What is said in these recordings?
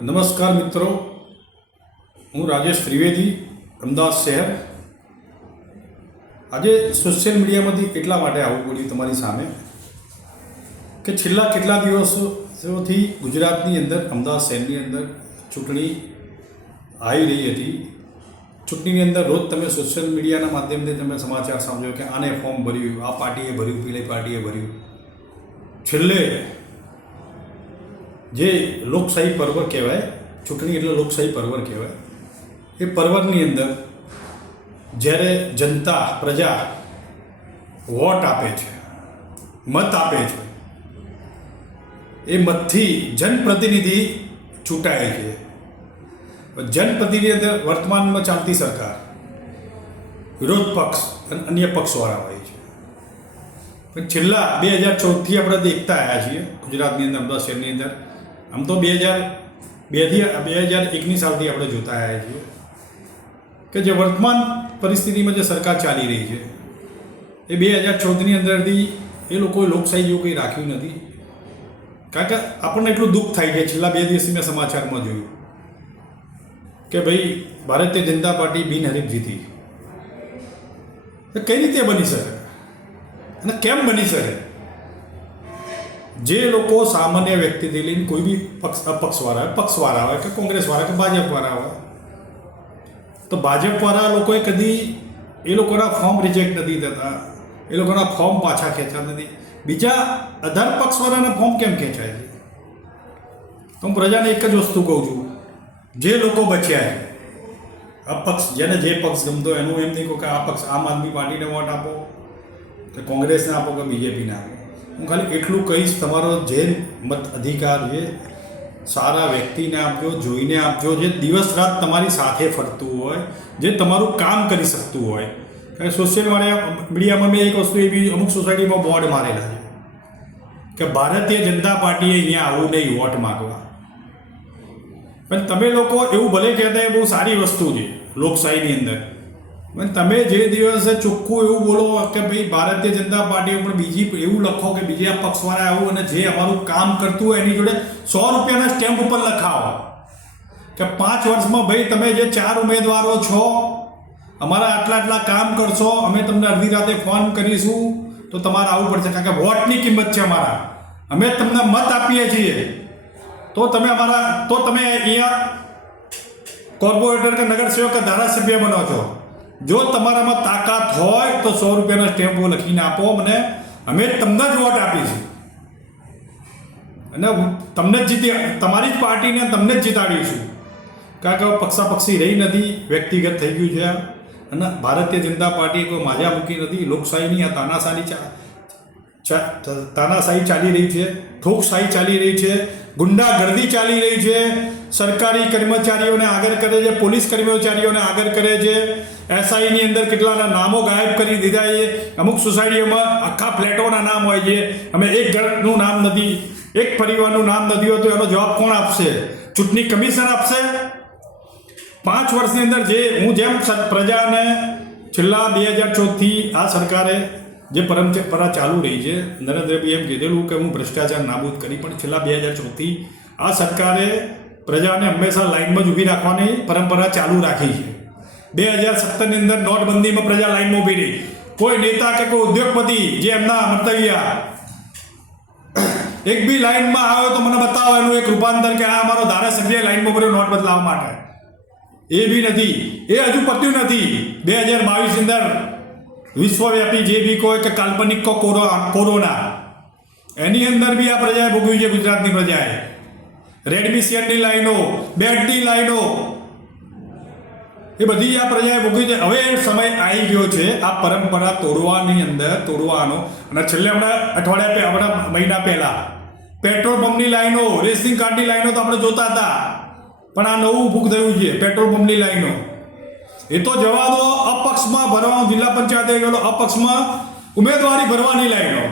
નમસ્કાર મિત્રો, હું રાજેશ ત્રિવેદી, અમદાવાદ શહેર. આજે સોશિયલ મીડિયામાંથી એટલા માટે આવવું પડ્યું તમારી સામે કે છેલ્લા કેટલા દિવસોથી ગુજરાતની અંદર, અમદાવાદ શહેરની અંદર ચૂંટણી આવી રહી હતી. ચૂંટણીની અંદર રોજ તમે સોશિયલ મીડિયાના માધ્યમથી તમે સમાચાર સાંભળ્યો કે આને ફોર્મ ભર્યું, આ પાર્ટીએ ભર્યું, પેલી પાર્ટીએ ભર્યું. છેલ્લે જે લોકશાહી પર્વ કહેવાય, ચૂંટણી એટલે લોકશાહી પર્વ કહેવાય, એ પર્વની અંદર જ્યારે જનતા, પ્રજા વોટ આપે છે, મત આપે છે, એ મતથી જનપ્રતિનિધિ ચૂંટાય છે. જનપ્રતિનિધિ અંદર વર્તમાનમાં ચાલતી સરકાર, વિરોધ પક્ષ અને અન્ય પક્ષવાળા હોય છે. પણ છેલ્લા 2014થી આપણે દેખતા આવ્યા છીએ ગુજરાતની અંદર, અમદાવાદ શહેરની અંદર. આમ તો 2001ની સાલથી આપણે જોતા આવ્યા છીએ કે જે વર્તમાન પરિસ્થિતિમાં જે સરકાર ચાલી રહી છે એ 2014ની અંદરથી એ લોકોએ લોકશાહી જેવું કંઈ રાખ્યું નથી. કારણ કે આપણને એટલું દુઃખ થાય કે છેલ્લા 2 દિવસથી મેં સમાચારમાં જોયું કે ભાઈ ભારતીય જનતા પાર્ટી બિનહરીફ જીતી. કઈ રીતે બની શકે અને કેમ બની શકે? જે લોકો સામાન્ય વ્યક્તિથી લઈને કોઈ બી પક્ષવાળા હોય, પક્ષવાળા હોય કે કોંગ્રેસવાળા કે ભાજપવાળા હોય, તો ભાજપવાળા લોકોએ કદી એ લોકોના ફોર્મ રિજેક્ટ નથી થતા, એ લોકોના ફોર્મ પાછા ખેંચાતા નથી. બીજા અધર પક્ષવાળાના ફોર્મ કેમ ખેંચાય છે? તો હું પ્રજાને એક જ વસ્તુ કહું છું, જે લોકો બચ્યા છે, અપક્ષ, જેને જે પક્ષ ગમતો એનું એમ નહીં કહું કે આ પક્ષ, આમ આદમી પાર્ટીને વોટ આપો કે કોંગ્રેસને આપો કે બીજેપીને આપો. હું ખાલી એટલું કહીશ, તમારો જે મત અધિકાર છે સારા વ્યક્તિને આપજો, જોઈને આપજો, જે દિવસ રાત તમારી સાથે ફરતું હોય, જે તમારું કામ કરી શકતું હોય. કારણ કે સોશિયલ મીડિયામાં મેં એક વસ્તુ એવી અમુક સોસાયટીમાં બોર્ડ મારેલા છે કે ભારતીય જનતા પાર્ટીએ અહીંયા આવું નહીં વોટ માગવા. પણ તમે લોકો એવું ભલે કહેતા એ બહુ સારી વસ્તુ છે લોકશાહીની અંદર, પણ તમે જે દિવસે ચોખ્ખું એવું બોલો કે ભાઈ ભારતીય જનતા પાર્ટી ઉપર બીજી એવું લખો કે બીજા પક્ષવાળા આવું, અને જે અમારું કામ કરતું હોય એની જોડે 100 રૂપિયાના સ્ટેમ્પ ઉપર લખાવો કે 5 વર્ષમાં ભાઈ તમે જે 4 ઉમેદવારો છો, અમારા આટલા કામ કરશો, અમે તમને અડધી રાતે ફોન કરીશું તો તમારે આવવું પડશે. કારણ કે વોટની કિંમત છે અમારા, અમે તમને મત આપીએ છીએ તો તમે અહીંયા કોર્પોરેટર કે નગરસેવક કે ધારાસભ્ય બનો છો. જો તમારામાં તાકાત હોય તો 100 રૂપિયાના સ્ટેમ્પ લખીને આપો મને, અમે તમને જ વોટ આપીશું અને તમને જ તમારી જ પાર્ટીને તમને જ જીતાડીશું. કારણ કે પક્ષાપક્ષી રહી નથી, વ્યક્તિગત થઈ ગયું છે. અને ભારતીય જનતા પાર્ટી કોઈ માજા મૂકી નથી. લોકશાહીની આ તાનાશાહી ચાલી રહી છે, ઠોકશાહી ચાલી રહી છે, ગુંડાગર્દી ચાલી રહી છે. સરકારી કર્મચારીઓને આગળ કરે છે, પોલીસ કર્મચારીઓને આગળ કરે છે. એસઆઈની અંદર કેટલાના નામો ગાયબ કરી દીધા છે. અમુક સોસાયટીઓમાં આખા ફ્લેટોના નામ હોય છે. અમે એક ઘરનું નામ નથી, એક પરિવારનું નામ નથી હોતું. એનો જવાબ કોણ આપશે? ચૂંટણી કમિશન આપશે? 5 વર્ષની અંદર જેમ પ્રજાને છેલ્લા 2014થી આ સરકારે જે પરંપરા ચાલુ રહી છે, નરેન્દ્રભાઈ એમ કીધેલું કે હું ભ્રષ્ટાચાર નાબૂદ કરી, પણ છેલ્લા 2014થી આ સરકારે પ્રજાને હંમેશા લાઇનમાં જ ઊભી રાખવાની પરંપરા ચાલુ રાખી છે. 2017ની અંદર નોટબંધીમાં પ્રજા લાઇનમાં ઊભી રહી. કોઈ નેતા કે કોઈ ઉદ્યોગપતિ જે એમના મંતવ્ય એક બી લાઇનમાં આવ્યો તો મને બતાવો એનું એક રૂપાંતર કે આ અમારો ધારાસભ્ય લાઇનમાં પડ્યો નોટ બદલાવવા માટે. એ બી નથી, એ હજુ પત્યું નથી. 2022ની અંદર વિશ્વવ્યાપી જે બી કોઈ કે કાલ્પનિક કોરોના, એની અંદર બી આ પ્રજાએ ભોગવ્યું છે. ગુજરાતની પ્રજાએ રેડમિશનની લાઈનો, બેડની લાઈનો, એ બધી આ પ્રજાએ ભોગવી છે. હવે સમય આવી ગયો છે આ પરંપરા તોડવાનો. અને છેલ્લે હમણાં મહિના પહેલા પેટ્રોલ પંપની લાઈનો, રેશનિંગ કાર્ડની લાઈનો તો આપણે જોતા હતા, પણ આ નવું ઊભું થયું છે પેટ્રોલ પંપની લાઈનો. એ તો જવા દો, અપક્ષમાં ભરવાનું, જિલ્લા પંચાયતે ગયેલો અપક્ષમાં ઉમેદવારી ભરવાની લાઈનો.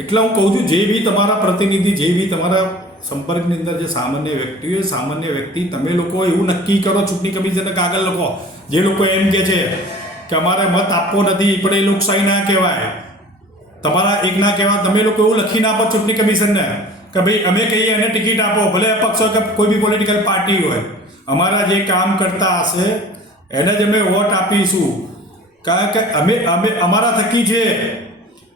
એટલે હું કહું છું, જે બી તમારા પ્રતિનિધિ, જે બી તમારા સંપર્કની અંદર જે સામાન્ય વ્યક્તિ હોય, સામાન્ય વ્યક્તિ તમે લોકો એવું નક્કી કરો, ચૂંટણી કમિશનને કાગળ લખો. જે લોકો એમ કહે છે કે અમારે મત આપવો નથી, પણ એ લોકશાહી ના કહેવાય. તમારા એક ના કહેવા, તમે લોકો એવું લખીને આપો ચૂંટણી કમિશનને કે ભાઈ અમે કહીએ એને ટિકિટ આપો, ભલે અપક્ષ હોય કે કોઈ બી પોલિટિકલ પાર્ટી હોય, અમારા જે કામ કરતા હશે એને જ અમે વોટ આપીશું. કારણ કે અમે અમારા થકી છે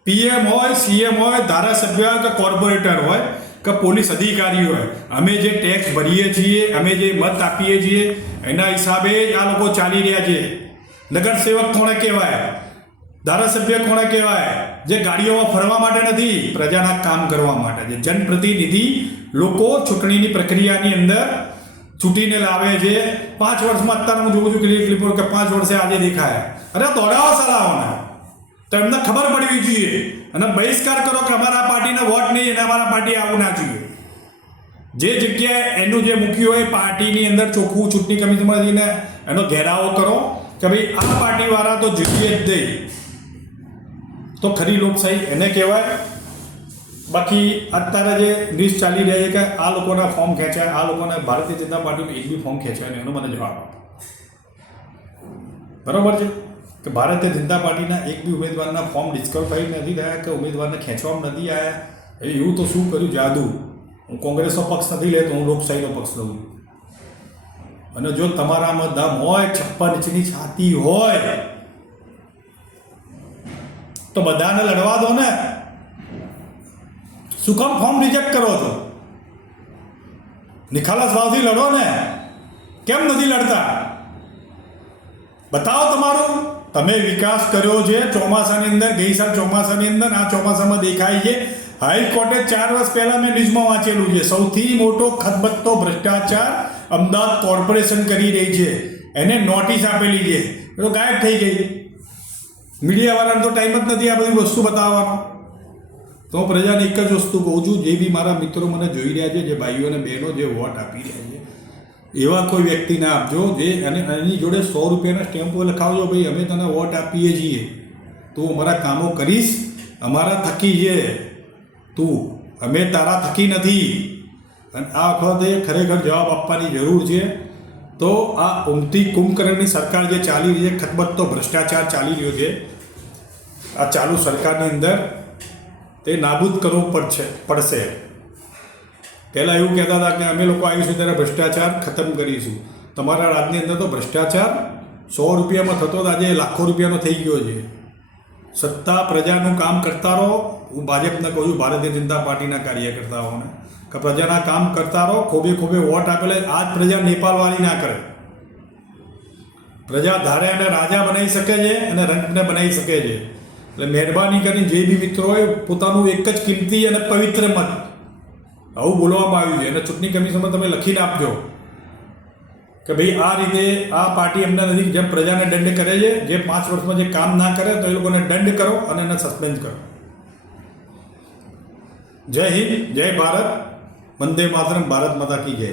પીએમ હોય, સીએમ હોય, ધારાસભ્ય હોય કે કોર્પોરેટર હોય કે પોલીસ અધિકારી હોય, અમે જે ટેક્સ ભરીએ છીએ, અમે જે મત આપીએ છીએ એના હિસાબે જ આ લોકો ચાલી રહ્યા છે. નગરસેવક કોણે કહેવાય, ધારાસભ્ય કોણે કહેવાય? જે ગાડીઓમાં ફરવા માટે નથી, પ્રજાના કામ કરવા માટે છે. જનપ્રતિનિધિ લોકો ચૂંટણીની પ્રક્રિયાની અંદર ચૂંટીને લાવે છે. 5 વર્ષમાં અત્યારે હું જોઉં છું ક્લિપો કે 5 વર્ષે આજે દેખાય. અરે દોડાવો સલાહોને, તો એમને ખબર પડવી જોઈએ અને બહિષ્કાર કરો કે અમારા પાર્ટીને વોટ નહીં અને અમારા પાર્ટી આવું ના જોઈએ. જે જગ્યાએ એનું જે મૂક્યું હોય પાર્ટીની અંદર ચોખ્ખું ચૂંટણી કમિશનમાં જઈને એનો ઘેરાવો કરો કે ભાઈ આ પાર્ટીવાળા તો જીતીએ જ નહીં, તો ખરી લોકશાહી એને કહેવાય. બાકી અત્યારે જે ન્યૂઝ ચાલી રહ્યા છે કે આ લોકોના ફોર્મ ખેંચાય, આ લોકોના ભારતીય જનતા પાર્ટીનું એક બી ફોર્મ ખેંચાય ને એનો મને જવાબ આપો. બરાબર છે કે ભારતીય જનતા પાર્ટીના એક બી ઉમેદવારના ફોર્મ ડિસ્ક્વોલિફાઈ નથી થયા કે ઉમેદવારને ખેંચવામાં નથી આવ્યા. એવું તો શું કર્યું જાદુ? હું કોંગ્રેસનો પક્ષ નથી લેતો, હું લોકશાહીનો પક્ષ લઉં. અને જો તમારામાં દમ હોય, 56 ઇંચની છાતી હોય તો બધાને લડવા દો ને. શું કામ ફોર્મ રિજેક્ટ કરો છો? નિખાલસ ભાવથી લડો ને. કેમ નથી લડતા? બતાવો તમારું. તમે વિકાસ કર્યો છે ચોમાસાની અંદર, ગઈ સાલ ચોમાસાની અંદર, આ ચોમાસામાં દેખાય છે. હાઈકોર્ટે 4 વર્ષ પહેલા મેં ન્યૂઝમાં વાંચેલું છે, સૌથી મોટો ખતબત્તો ભ્રષ્ટાચાર અમદાવાદ કોર્પોરેશન કરી રહી છે, એને નોટિસ આપેલી છે. એ તો ગાયબ થઈ ગઈ. મીડિયાવાળાને તો ટાઈમ જ નથી આ બધી વસ્તુ બતાવવાનો. તો હું પ્રજાને એક જ વસ્તુ કહું છું, જે બી મારા મિત્રો મને જોઈ રહ્યા છે, જે ભાઈઓ અને બહેનો જે વોટ આપી રહ્યા છે, એવા કોઈ વ્યક્તિને આપજો જે એની જોડે 100 રૂપિયાના સ્ટેમ્પો લખાવજો, ભાઈ અમે તને વોટ આપીએ છીએ, તું અમારા કામો કરીશ, અમારા થકી છે તું, અમે તારા થકી નથી. અને આ વખતે ખરેખર જવાબ આપવાની જરૂર છે. તો આ ઉમટી કુંભકર્ણની સરકાર જે ચાલી રહી છે, ખતબત્તો ભ્રષ્ટાચાર ચાલી રહ્યો છે આ ચાલુ સરકારની અંદર, તે નાબૂદ કરવું પડશે. પહેલાં એવું કહેતા હતા કે અમે લોકો આવીશું ત્યારે ભ્રષ્ટાચાર ખતમ કરીશું. તમારા રાજની અંદર તો ભ્રષ્ટાચાર 100 રૂપિયામાં થતો આજે લાખો રૂપિયાનો થઈ ગયો છે. સત્તા પ્રજાનું કામ કરતા રહો. હું ભાજપને કહું છું, ભારતીય જનતા પાર્ટીના કાર્યકર્તાઓને કે પ્રજાના કામ કરતા રહો. ખોબે ખોબે વોટ આપેલે આજ પ્રજા નેપાળવાળી ના કરે. પ્રજા ધારે અને રાજા બનાવી શકે છે અને રંગને બનાવી શકે છે. એટલે મહેરબાની કરીને જે બી મિત્રોએ પોતાનું એક જ કિંમતી અને પવિત્ર મત, આવું બોલવામાં આવ્યું છે, અને ચૂંટણી કમિશનમાં તમે લખીને આપજો કે ભાઈ આ રીતે આ પાર્ટી એમને નથી. જેમ પ્રજાને દંડ કરે છે, જે 5 વર્ષમાં જે કામ ના કરે તો એ લોકોને દંડ કરો અને એને સસ્પેન્ડ કરો. જય હિન્દ, જય ભારત, વંદે માતરમ, ભારત માતા કી જય.